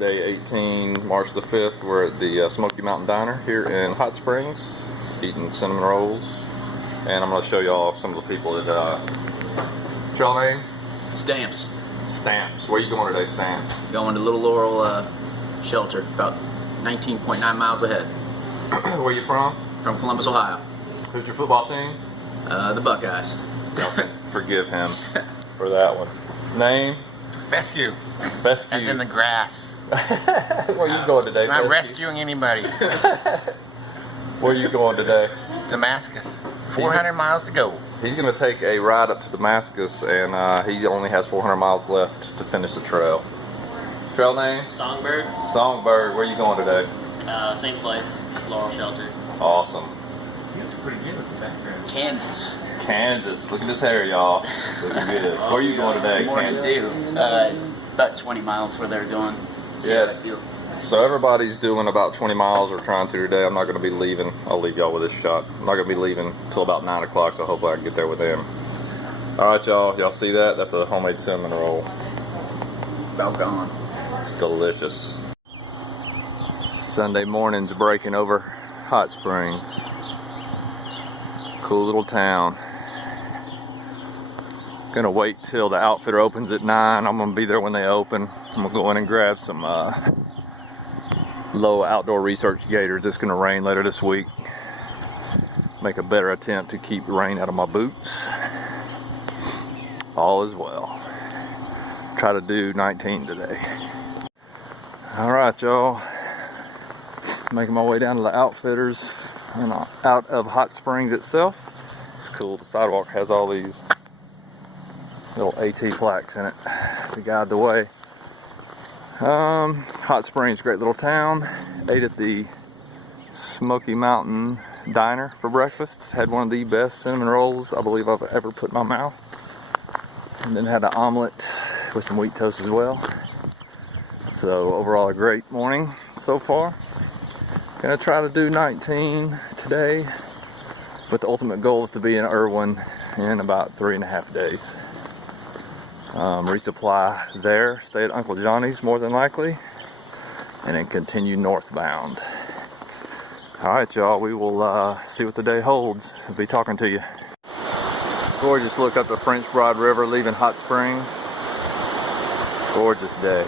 Day 18, March the 5th. We're at the Smoky Mountain Diner here in Hot Springs, eating cinnamon rolls. And I'm going to show y'all some of the people that, trail name? Stamps. Stamps. Where you going today, Stamps? Going to Little Laurel shelter, about 19.9 miles ahead. Where you from? From Columbus, Ohio. Who's your football team? The Buckeyes. Y'all can forgive him for that one. Name? Fescue. Fescue. As in the grass. Where you going today, Not Fescue? rescuing anybody. Where you going today? Damascus. 400 miles to go. He's going to take a ride up to Damascus, and he only has 400 miles left to finish the trail. Trail name? Songbird. Songbird. Where you going today? Same place, Laurel Shelter. Awesome. He looks pretty good with the background. Kansas. Kansas. Look at his hair, y'all. Looking good. Where you going today, Kansas? About 20 miles where they're going. See Yeah. how I feel. So everybody's doing about 20 miles or trying to today. I'm not going to be leaving. I'll leave y'all with this shot. I'm not going to be leaving until about 9 o'clock, so hopefully I can get there with them. Alright, y'all. Y'all see that? That's a homemade cinnamon roll. About gone. It's delicious. Sunday morning's breaking over Hot Springs. Cool little town. Gonna wait till the outfitter opens at 9. I'm gonna be there when they open. I'm gonna go in and grab some low outdoor research gators. It's gonna rain later this week. Make a better attempt to keep rain out of my boots. All is well. Try to do 19 today. Alright, y'all. Making my way down to the outfitters and out of Hot Springs itself. It's cool. The sidewalk has all these little AT plaques in it to guide the way. Hot Springs, great little town. Ate at the Smoky Mountain Diner for breakfast. Had one of the best cinnamon rolls I believe I've ever put in my mouth. And then had an omelet with some wheat toast as well. So overall a great morning so far. Gonna try to do 19 today, but the ultimate goal is to be in Irwin in about 3.5 days. Resupply there, stay at Uncle Johnny's more than likely, and then continue northbound. Alright, y'all, we will see what the day holds. I'll be talking to you. Gorgeous look up the French Broad River leaving Hot Springs. Gorgeous day.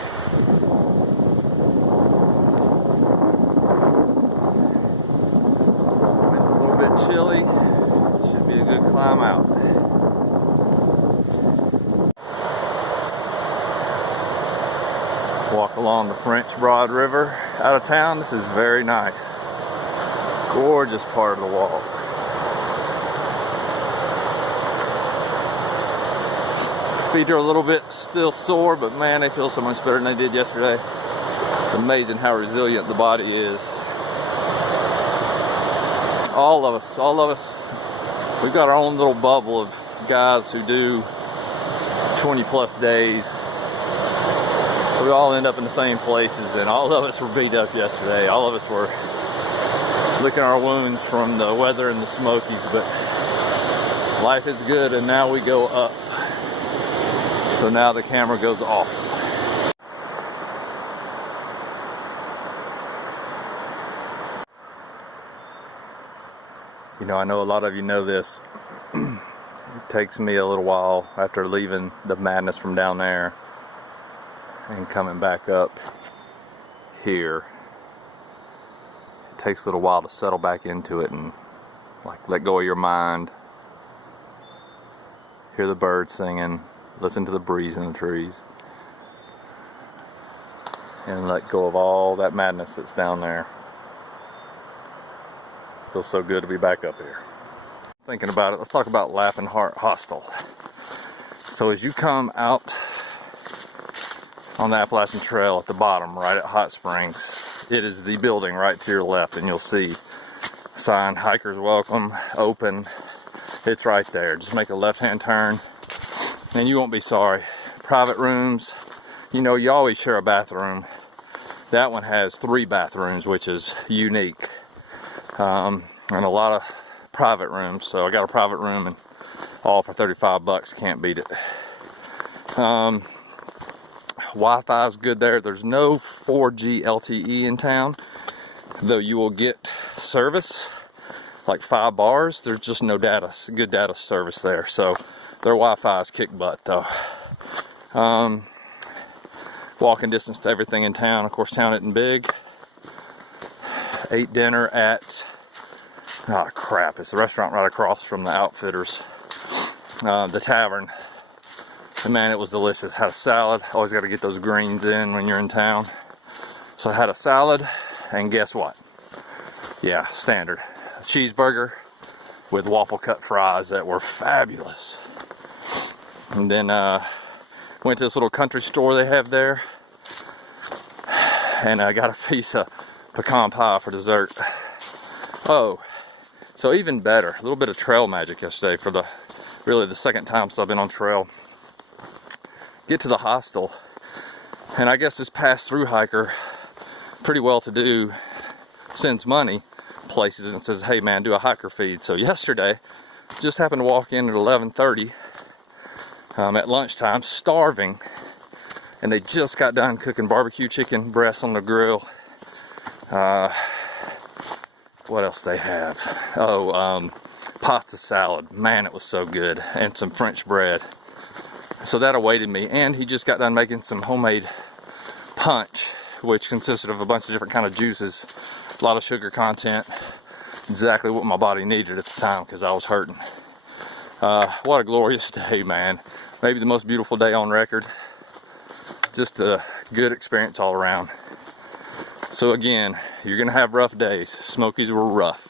It's a little bit chilly. Should be a good climb out. Walk along the French Broad River out of town. This is very nice. Gorgeous part of the walk. Feet are a little bit still sore, but man, they feel so much better than they did yesterday. It's amazing how resilient the body is. All of us, we've got our own little bubble of guys who do 20 plus days. We all end up in the same places, and all of us were beat up yesterday. All of us were licking our wounds from the weather and the Smokies, but life is good, and now we go up. So now the camera goes off. You know, I know a lot of you know this. It takes me a little while after leaving the madness from down there and coming back up here. It takes a little while to settle back into it and like let go of your mind. Hear the birds singing. Listen to the breeze in the trees, and let go of all that madness that's down there. Feels so good to be back up here. Thinking about it, let's talk about Laughing Heart Hostel. So as you come out on the Appalachian Trail at the bottom, right at Hot Springs, it is the building right to your left, and you'll see sign, hikers welcome, open. It's right there. Just make a left-hand turn and you won't be sorry. Private rooms, you know, you always share a bathroom. That one has 3 bathrooms, which is unique, and a lot of private rooms. So I got a private room, and all for $35. Can't beat it. Wi-Fi is good there. There's no 4G LTE in town, though you will get service, like 5 bars. There's just no good data service there. So their Wi-Fi is kick butt though. Walking distance to everything in town. Of course, town isn't big. Ate dinner at, oh crap, it's the restaurant right across from the Outfitters, the tavern. And man, it was delicious. Had a salad. Always got to get those greens in when you're in town. So I had a salad, and guess what? Yeah, standard. A cheeseburger with waffle cut fries that were fabulous. And then went to this little country store they have there, and I got a piece of pecan pie for dessert. Oh, so even better, a little bit of trail magic yesterday for really the second time since I've been on trail. Get to the hostel, and I guess this past Thru-hiker, pretty well to do, sends money places and says, hey man, do a hiker feed. So yesterday, just happened to walk in at 11:30 at lunchtime, starving, and they just got done cooking barbecue chicken breasts on the grill. What else they have? Oh, pasta salad. Man, it was so good, and some French bread. So that awaited me, and he just got done making some homemade punch, which consisted of a bunch of different kind of juices, a lot of sugar content, exactly what my body needed at the time because I was hurting. What a glorious day, man. Maybe the most beautiful day on record. Just a good experience all around. So again, you're gonna have rough days. Smokies were rough.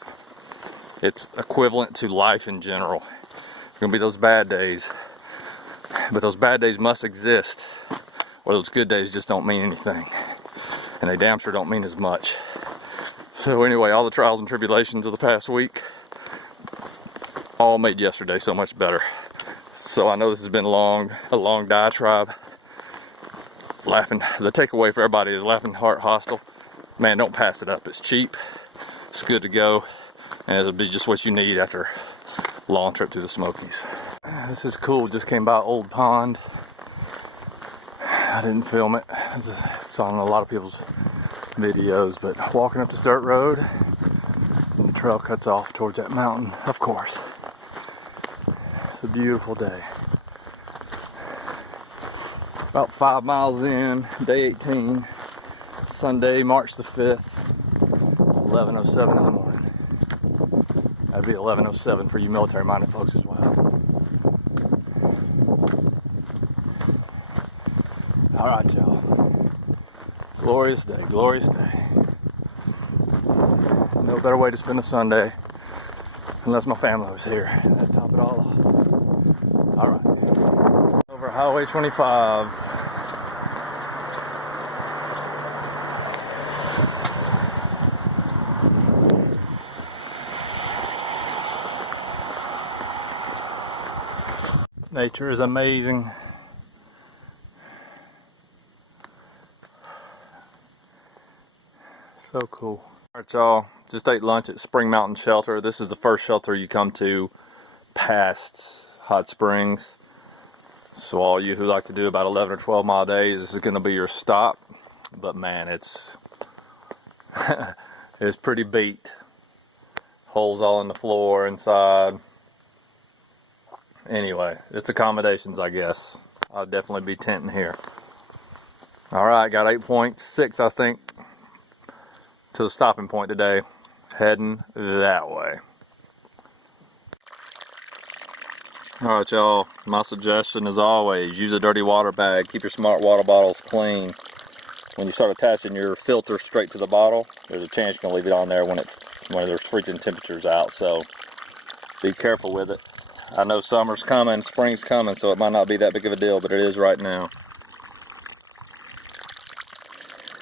It's equivalent to life in general. There's gonna be those bad days. But those bad days must exist, or those good days just don't mean anything. And they damn sure don't mean as much. So anyway, all the trials and tribulations of the past week all made yesterday so much better. So I know this has been a long diatribe. The takeaway for everybody is Laughing Heart Hostel. Man, don't pass it up. It's cheap, it's good to go, and it'll be just what you need after a long trip to the Smokies. This is cool. Just came by Old Pond. I didn't film it. It's on a lot of people's videos, but walking up this dirt road, and the trail cuts off towards that mountain, of course. It's a beautiful day. About 5 miles in, day 18, Sunday, March the 5th. It's 11:07 in the morning. That'd be 11:07 for you military-minded folks as well. All right, y'all. Glorious day, glorious day. No better way to spend a Sunday unless my family was here. That'd top it all off. All right. Over Highway 25. Nature is amazing. So cool. Alright y'all, just ate lunch at Spring Mountain Shelter. This is the first shelter you come to past Hot Springs. So all you who like to do about 11 or 12 mile days, this is going to be your stop. But man, it's it's pretty beat. Holes all in the floor inside. Anyway, it's accommodations, I guess. I'll definitely be tenting here. Alright, got 8.6 I think to the stopping point today, heading that way. Alright y'all, my suggestion as always, use a dirty water bag. Keep your smart water bottles clean. When you start attaching your filter straight to the bottle, there's a chance you're going to leave it on there when there's freezing temperatures out, so be careful with it. I know summer's coming, spring's coming, so it might not be that big of a deal, but it is right now.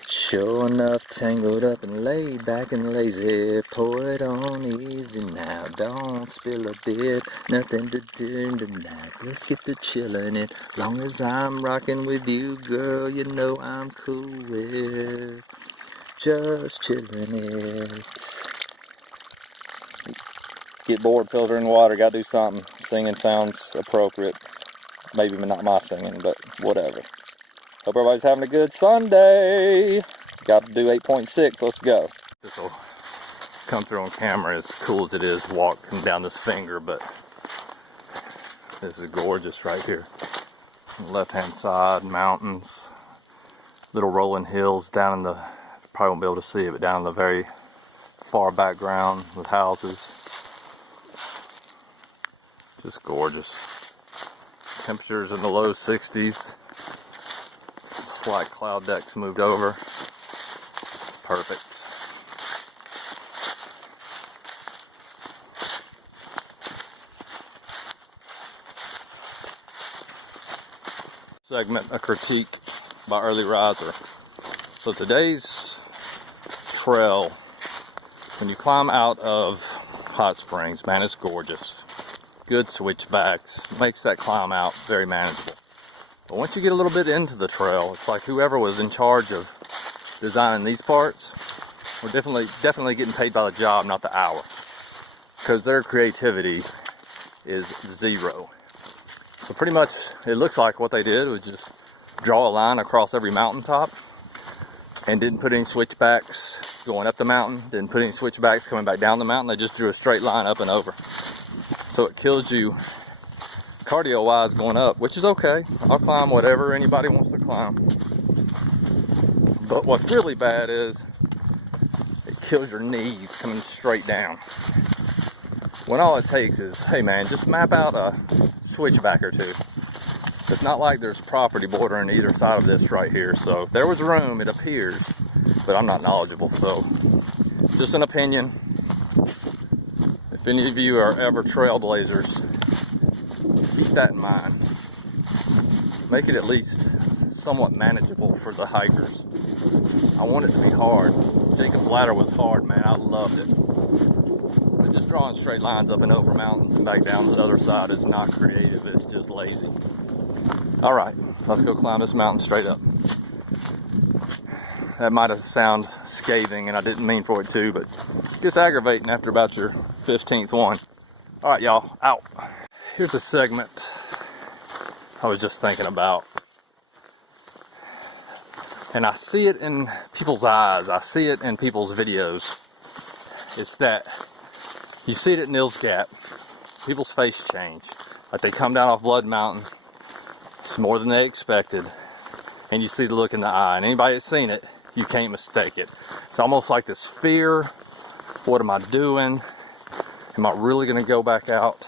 Sure enough, tangled up and laid back and lazy. Pour it on easy now, don't spill a bit. Nothing to do tonight, let's get to chillin' it. Long as I'm rocking with you, girl, you know I'm cool with just chillin' it. Get bored filtering water, gotta do something. Singing sounds appropriate. Maybe not my singing, but whatever. Hope everybody's having a good Sunday. Got to do 8.6. Let's go. This will come through on camera as cool as it is walking down this finger, but this is gorgeous right here. On the left-hand side, mountains, little rolling hills down in the, probably won't be able to see it, but down in the very far background with houses. Just gorgeous. Temperatures in the low 60s. Slight cloud decks moved over. Perfect. Segment, a critique by early riser. So today's trail, when you climb out of Hot Springs, man, it's gorgeous. Good switchbacks, makes that climb out very manageable. But once you get a little bit into the trail, it's like whoever was in charge of designing these parts, we're definitely getting paid by the job, not the hour. Because their creativity is zero. So pretty much, it looks like what they did was just draw a line across every mountaintop and didn't put any switchbacks going up the mountain, didn't put any switchbacks coming back down the mountain. They just drew a straight line up and over. So it kills you cardio-wise going up, which is okay. I'll climb whatever anybody wants to climb. But what's really bad is it kills your knees coming straight down. When all it takes is, hey man, just map out a switchback or two. It's not like there's property bordering either side of this right here, so if there was room, it appears, but I'm not knowledgeable, so just an opinion. If any of you are ever trailblazers, keep that in mind. Make it at least somewhat manageable for the hikers. I want it to be hard. Jacob's Ladder was hard, man. I loved it. But just drawing straight lines up and over mountains and back down to the other side is not creative. It's just lazy. All right, let's go climb this mountain straight up. That might have sounded scathing, and I didn't mean for it to, but it gets aggravating after about your 15th one. All right, y'all, out. Here's a segment I was just thinking about. And I see it in people's eyes. I see it in people's videos. It's that you see it at Nils Gap. People's face change. Like they come down off Blood Mountain. It's more than they expected. And you see the look in the eye. And anybody that's seen it, you can't mistake it. It's almost like this fear. What am I doing? Am I really going to go back out?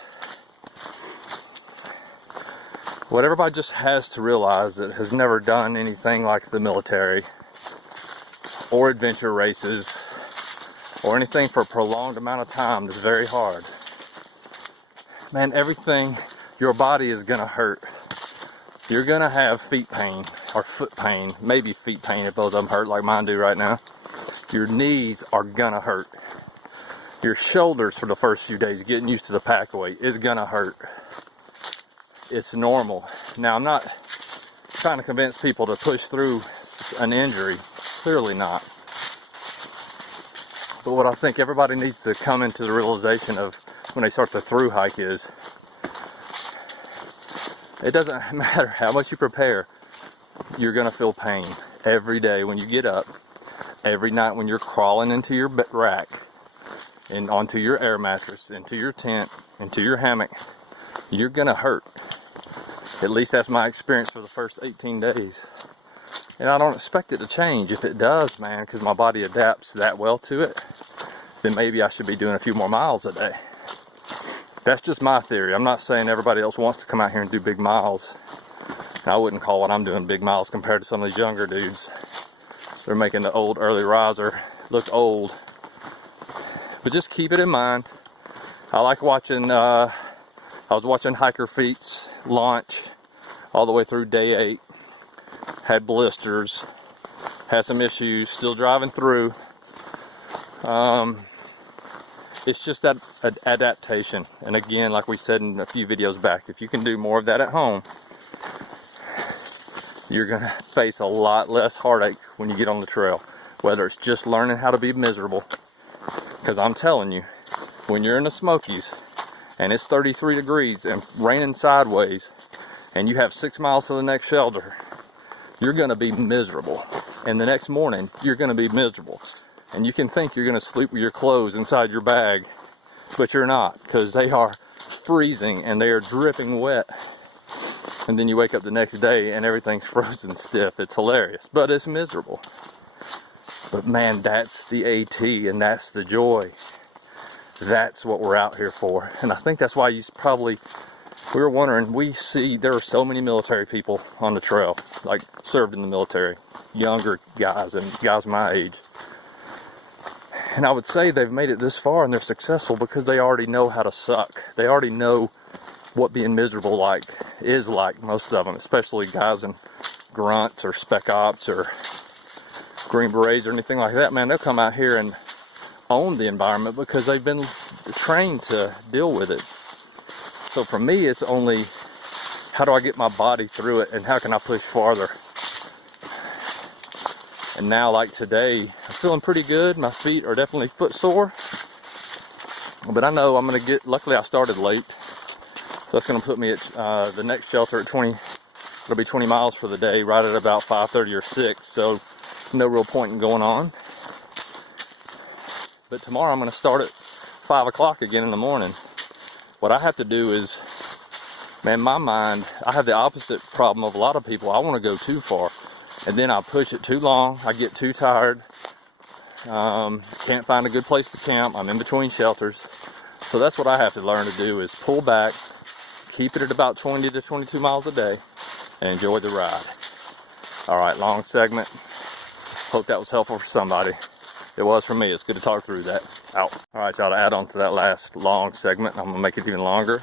What everybody just has to realize that has never done anything like the military or adventure races or anything for a prolonged amount of time is very hard. Man, everything, your body is gonna hurt. You're gonna have feet pain or foot pain, maybe feet pain if both of them hurt like mine do right now. Your knees are gonna hurt. Your shoulders for the first few days, getting used to the pack weight, is gonna hurt. It's normal. Now, I'm not trying to convince people to push through an injury. Clearly not. But what I think everybody needs to come into the realization of when they start the thru-hike is, it doesn't matter how much you prepare, you're going to feel pain every day when you get up, every night when you're crawling into your rack, and onto your air mattress, into your tent, into your hammock. You're going to hurt. At least that's my experience for the first 18 days. And I don't expect it to change. If it does, man, because my body adapts that well to it, then maybe I should be doing a few more miles a day. That's just my theory. I'm not saying everybody else wants to come out here and do big miles. I wouldn't call what I'm doing big miles compared to some of these younger dudes. They're making the old early riser look old. But just keep it in mind. I like watching, I was watching Hiker Feet's launch all the way through day 8. Had blisters, had some issues, still driving through. It's just that adaptation. And again, like we said in a few videos back, if you can do more of that at home, you're gonna face a lot less heartache when you get on the trail. Whether it's just learning how to be miserable. Because I'm telling you, when you're in the Smokies and it's 33 degrees and raining sideways and you have 6 miles to the next shelter, you're going to be miserable. And the next morning, you're going to be miserable. And you can think you're going to sleep with your clothes inside your bag, but you're not, because they are freezing and they are dripping wet. And then you wake up the next day and everything's frozen stiff. It's hilarious, but it's miserable. But man, that's the AT, and that's the joy. That's what we're out here for. And I think that's why we were wondering, we see there are so many military people on the trail, like served in the military, younger guys and guys my age. And I would say they've made it this far and they're successful because they already know how to suck. They already know what being miserable is like, most of them, especially guys in grunts or spec ops or Green Berets or anything like that. Man, they'll come out here and own the environment because they've been trained to deal with it. So for me, it's only, how do I get my body through it and how can I push farther? And now, like today, I'm feeling pretty good. My feet are definitely foot sore. But I know I'm going to luckily I started late. So that's going to put me at the next shelter at 20, it'll be 20 miles for the day, right at about 5:30 or 6. So no real point in going on. But tomorrow I'm going to start at 5 o'clock again in the morning. What I have to do is, man, my mind, I have the opposite problem of a lot of people. I want to go too far. And then I push it too long. I get too tired. Can't find a good place to camp. I'm in between shelters. So that's what I have to learn to do, is pull back, keep it at about 20 to 22 miles a day, and enjoy the ride. All right, long segment. Hope that was helpful for somebody. It was for me. It's good to talk through that. Out. All right, y'all, to add on to that last long segment, I'm going to make it even longer.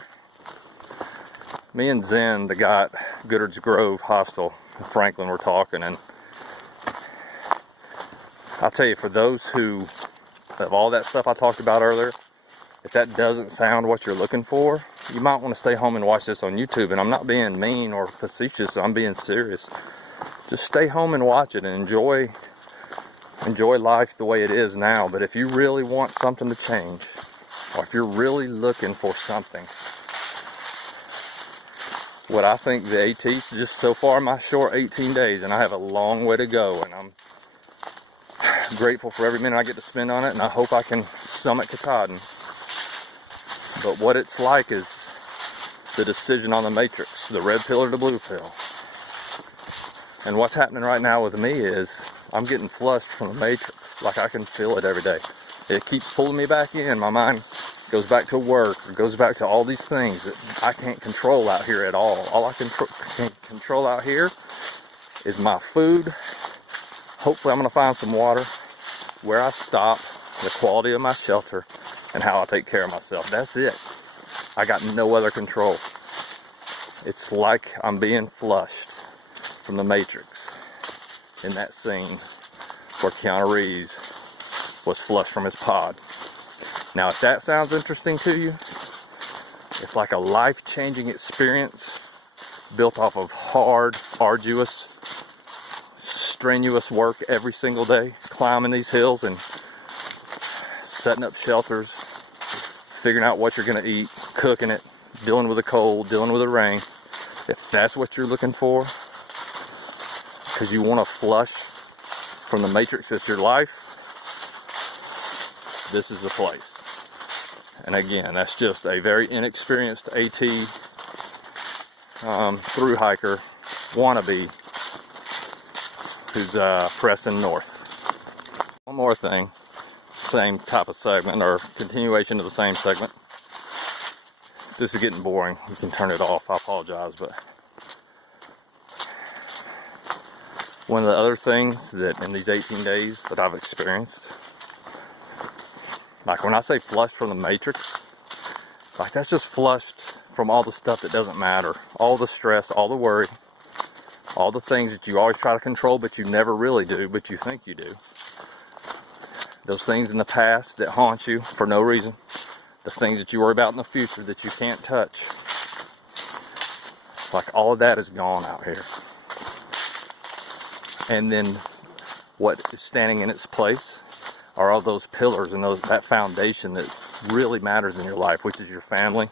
Me and Zen, the guy at Goodard's Grove Hostel in Franklin, were talking, and I'll tell you, for those who have all that stuff I talked about earlier, if that doesn't sound what you're looking for, you might want to stay home and watch this on YouTube. And I'm not being mean or facetious, I'm being serious. Just stay home and watch it and enjoy life the way it is now. But if you really want something to change, or if you're really looking for something, what I think the AT's just so far my short 18 days, and I have a long way to go, and I'm grateful for every minute I get to spend on it, and I hope I can summit Katahdin. But what it's like is the decision on the matrix, the red pill or the blue pill. And what's happening right now with me is I'm getting flushed from the matrix. Like, I can feel it every day. It keeps pulling me back in. My mind goes back to work, or goes back to all these things that I can't control out here at all. All I can control out here is my food. Hopefully I'm going to find some water, where I stop, the quality of my shelter, and how I take care of myself. That's it. I got no other control. It's like I'm being flushed from the Matrix in that scene where Keanu Reeves was flushed from his pod. Now, if that sounds interesting to you, it's like a life-changing experience built off of hard, arduous, strenuous work every single day, climbing these hills and setting up shelters, figuring out what you're going to eat, cooking it, dealing with the cold, dealing with the rain. If that's what you're looking for, because you want to flush from the matrix that's your life, this is the place. And again, that's just a very inexperienced AT through hiker wannabe who's pressing north. One more thing, same type of segment or continuation of the same segment. This is getting boring. You can turn it off. I apologize, but one of the other things that in these 18 days that I've experienced, like when I say flushed from the matrix, like that's just flushed from all the stuff that doesn't matter, all the stress, all the worry, all the things that you always try to control but you never really do, but you think you do. Those things in the past that haunt you for no reason. The things that you worry about in the future that you can't touch. Like all of that is gone out here. And then what is standing in its place are all those pillars and that foundation that really matters in your life, which is your family,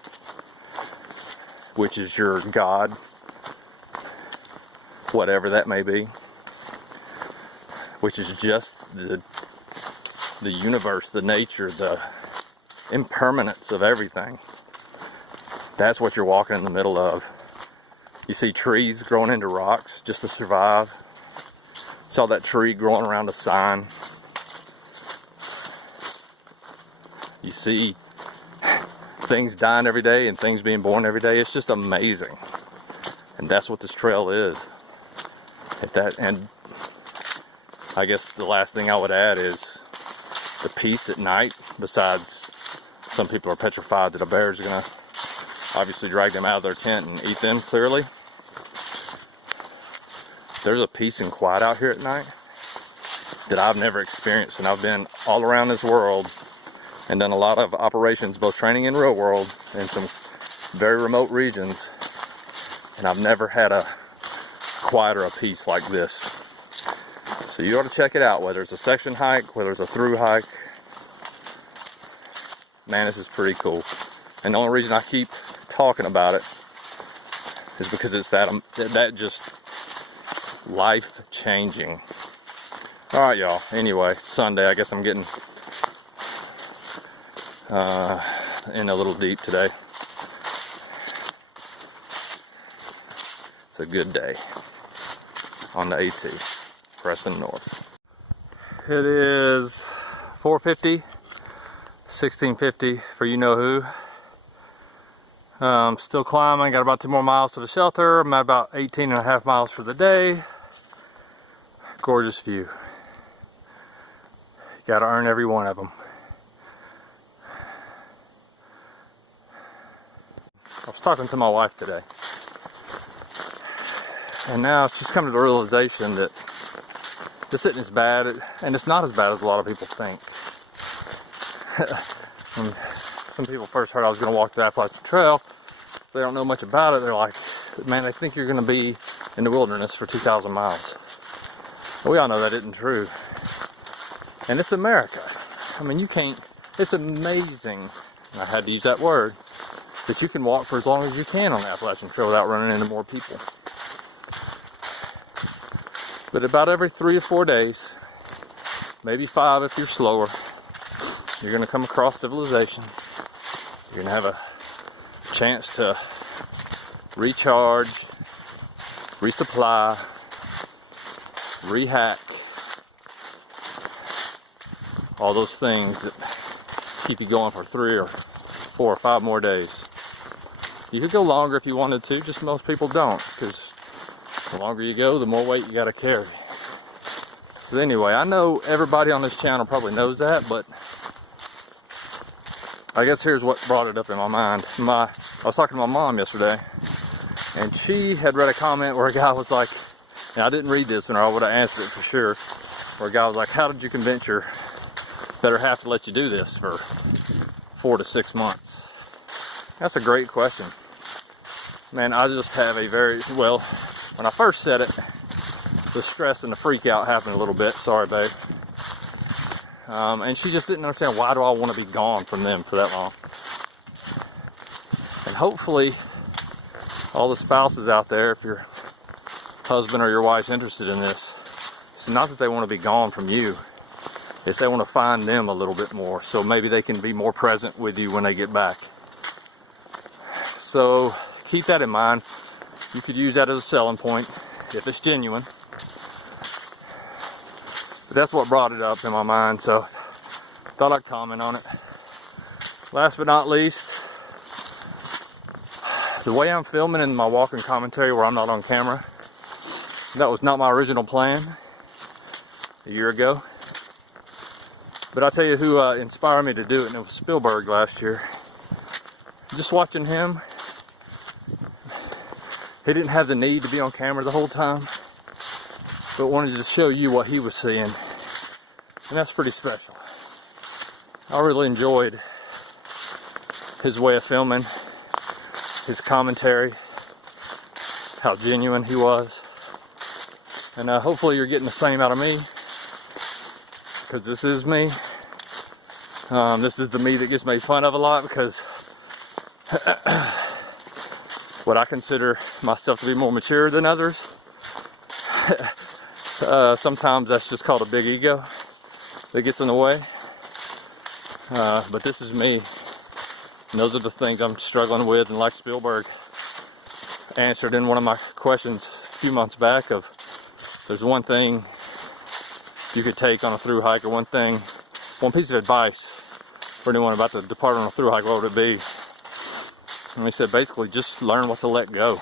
which is your God, whatever that may be, which is just the universe, the nature, the impermanence of everything. That's what you're walking in the middle of. You see trees growing into rocks just to survive. Saw that tree growing around a sign. You see things dying every day and things being born every day. It's just amazing. And that's what this trail is. And I guess the last thing I would add is the peace at night. Besides, some people are petrified that a bear is going to obviously drag them out of their tent and eat them, clearly. There's a peace and quiet out here at night that I've never experienced. And I've been all around this world and done a lot of operations, both training in real world and some very remote regions. And I've never had a quiet or a peace like this. So you ought to check it out, whether it's a section hike, whether it's a through hike. Man, this is pretty cool. And the only reason I keep talking about it is because it's that just life changing. All right, y'all. Anyway, Sunday. I guess I'm getting in a little deep today. It's a good day on the AT, pressing north. It is 4:50, 16:50 for you know who. Still climbing, got about 2 more miles to the shelter. I'm at about 18.5 miles for the day. Gorgeous view. Got to earn every one of them. I was talking to my wife today, and now it's just come to the realization that this isn't as bad, and it's not as bad as a lot of people think. When some people first heard I was going to walk the Appalachian Trail, they don't know much about it. They're like, man, they think you're going to be in the wilderness for 2,000 miles. But we all know that isn't true. And it's America. I mean, you can't, it's amazing, and I had to use that word, that you can walk for as long as you can on the Appalachian Trail without running into more people. But about every 3 or 4 days, maybe 5 if you're slower, you're going to come across civilization. You're going to have a chance to recharge, resupply, rehack, all those things that keep you going for 3 or 4 or 5 more days. You could go longer if you wanted to, just most people don't, because the longer you go, the more weight you got to carry. So anyway, I know everybody on this channel probably knows that, but I guess here's what brought it up in my mind. I was talking to my mom yesterday, and she had read a comment where a guy was like, and I didn't read this one or I would have answered it for sure, where a guy was like, how did you convince your better half to let you do this for 4 to 6 months? That's a great question. Man, I just have a very, well, when I first said it, the stress and the freak out happened a little bit. Sorry, babe. And she just didn't understand, why do I want to be gone from them for that long? And hopefully, all the spouses out there, if your husband or your wife's interested in this, it's not that they want to be gone from you. It's they want to find them a little bit more, so maybe they can be more present with you when they get back. So keep that in mind. You could use that as a selling point if it's genuine. But that's what brought it up in my mind, so thought I'd comment on it. Last but not least, the way I'm filming in my walking commentary where I'm not on camera, that was not my original plan a year ago. But I'll tell you who inspired me to do it, and it was Spielberg last year. Just watching him, he didn't have the need to be on camera the whole time, but wanted to show you what he was seeing. And that's pretty special. I really enjoyed his way of filming, his commentary, how genuine he was. And hopefully you're getting the same out of me, because this is me. This is the me that gets made fun of a lot, because what I consider myself to be more mature than others, sometimes that's just called a big ego that gets in the way. But this is me. And those are the things I'm struggling with. And like Spielberg answered in one of my questions a few months back, of there's one thing you could take on a through hike, or one piece of advice for anyone about to depart on a through hike, what would it be? And he said basically just learn what to let go.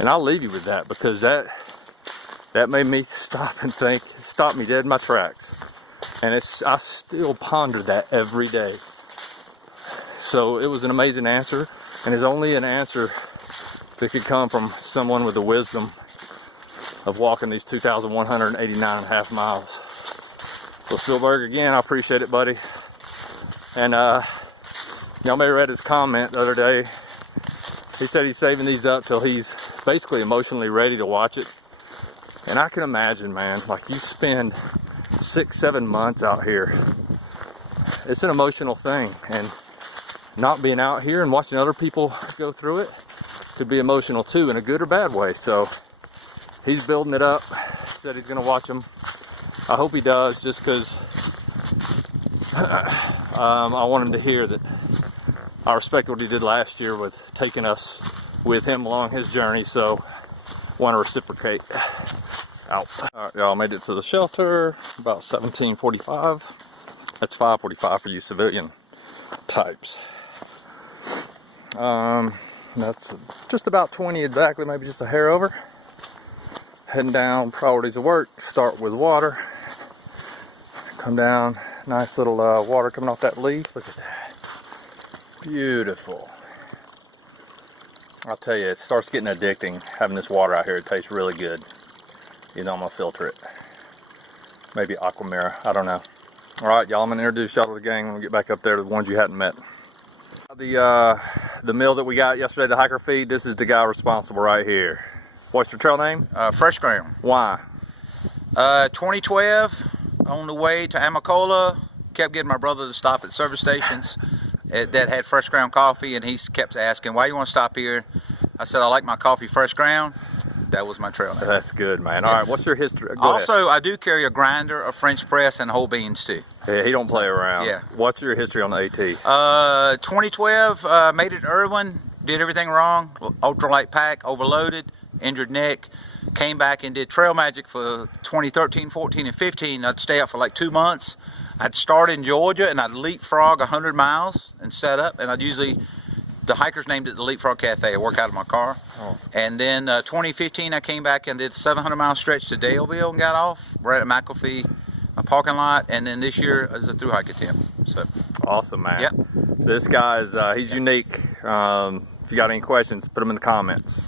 And I'll leave you with that, because that made me stop and think, stop me dead in my tracks. And I still ponder that every day. So it was an amazing answer, and it's only an answer that could come from someone with the wisdom of walking these 2,189.5 miles. So Spielberg, again, I appreciate it, buddy. And y'all may have read his comment the other day. He said he's saving these up till he's basically emotionally ready to watch it. And I can imagine, man, like you spend 6-7 months out here. It's an emotional thing, and not being out here and watching other people go through it could be emotional too, in a good or bad way. So he's building it up. Said he's gonna watch them. I hope he does, just because I want him to hear that I respect what he did last year with taking us with him along his journey. So want to reciprocate. Out. All right, y'all, made it to the shelter about 17:45. That's 5:45 for you civilian types. That's just about 20 exactly, maybe just a hair over. Heading down, priorities of work. Start with water. Come down, nice little water coming off that leaf. Look at that. Beautiful. I'll tell you, it starts getting addicting having this water out here. It tastes really good. You know, I'm gonna filter it. Maybe Aquamira, I don't know. All right, y'all, I'm gonna introduce y'all to the gang when we get back up there to the ones you hadn't met. The meal that we got yesterday, the hiker feed, this is the guy responsible right here. What's your trail name? Fresh Ground. Why? 2012, on the way to Amacola, kept getting my brother to stop at service stations that had Fresh Ground coffee, and he kept asking, why you want to stop here? I said, I like my coffee Fresh Ground. That was my trail name. That's good, man. All right, what's your history? Go also, ahead. I do carry a grinder, a French press, and whole beans too. Yeah, he don't play around. Yeah. What's your history on the AT? 2012, made it to Irwin, did everything wrong, ultralight pack, overloaded, injured neck, came back and did Trail Magic for 2013, 14, and 15. I'd stay out for like 2 months. I'd start in Georgia and I'd leapfrog 100 miles and set up, and I'd usually, the hikers named it the Leapfrog Cafe. I work out of my car. Awesome. And then 2015, I came back and did a 700-mile stretch to Daleville and got off right at McAfee, a parking lot. And then this year is a through hike attempt. So awesome, man. Yep. So this guy is he's unique. If you got any questions, put them in the comments.